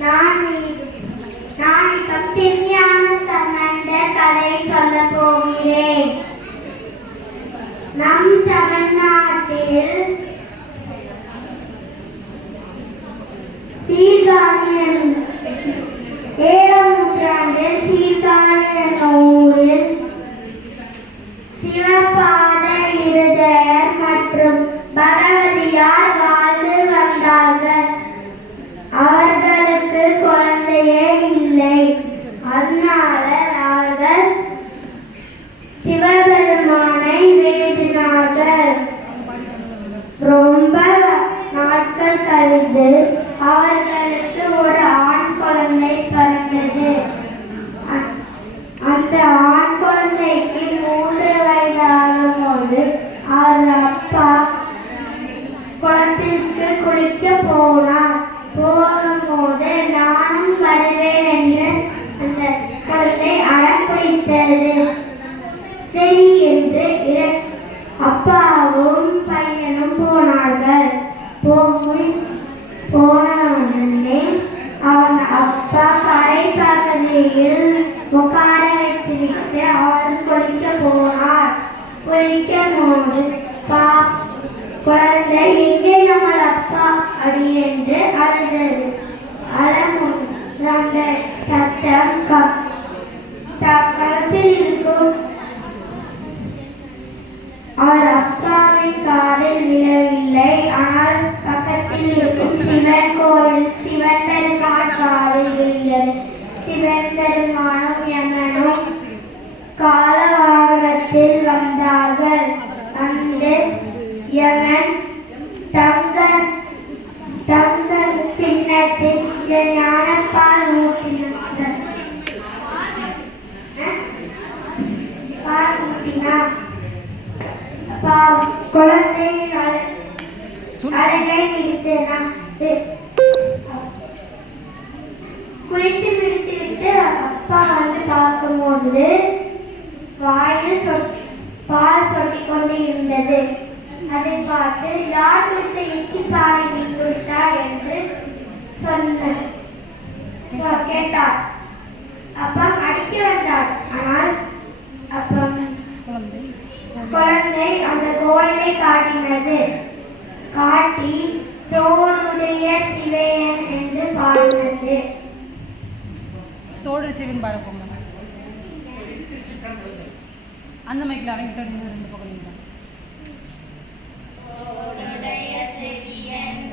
நான் இப்ப திருஞான சம்பந்தர் கதை சொல்ல போகிறேன். நம் தமிழ்நாட்டில் சீர்காழி 7ஆம் நூற்றாண்டில் சீர்காழி என்ற ஊரில் சிவபாத இருதயர் மற்றும் பகவதியார் வாழ்ந்து வந்தார்கள். அவர்களுக்கு குழந்தையே இல்லை. அதனால அவர்கள் சிவபெருமானை வேண்டினார்கள். ரொம்ப நாட்கள் கழிந்து அவர்களுக்கு ஒரு ஆண் குழந்தை பிறந்தது. அந்த ஆண் குழந்தைக்கு 3 வயதாகும் போது அவர் அப்பா குளத்திற்கு குளிக்க போனார். போகும்போது நானும் வருவேன் என்று அந்த குழந்தை அடம்பிடித்தது. சரி என்று அப்பாவும் பையனும் போனார்கள். போனவுடனே அவன் அப்பா கரை பகுதியில் உட்கார வைத்துவிட்டு அவன் குளிக்க போனார். குளிக்கும் போது குழந்தை எங்கே நம்மள் அப்பா அப்படி என்று அழுதது. அந்த சத்தம் களத்தில் இருக்கும் அவர் அப்பாவின் காதில் விழவில்லை. ஆனால் பக்கத்தில் இருக்கும் சிவன் கோயில் சிவன் பெருமான் காதில் விழுந்தது. சிவன் பெருமானும் யமனும் கால வாகனத்தில் வந்தார்கள். வந்து யமன் தங்கள் கிண்ணத்தில் ஞானப்பால் ஊட்டினார். குழந்தை அழகை நிறுத்தினார். குளித்து முடித்துவிட்டு அப்பா வந்து பார்க்கும்போது வாயில் பால் சொட்டிக் கொண்டு இருந்தது. அதை பார்த்து யார் குடித்த எச்சி பாலை நீ குடித்தா என்று கேட்டார். அப்பா அடிக்க வந்தார். ஆனால் அப்பா குழந்தை அந்த கோயிலை காட்டினது. காட்டி தோளுடைய சிவையன் என்று பாடினது. தோடு சிவன் பாட போங்க. அந்த மைக்கில் அவங்கிட்ட 2 பக்கம் தோளுடைய சிவியன்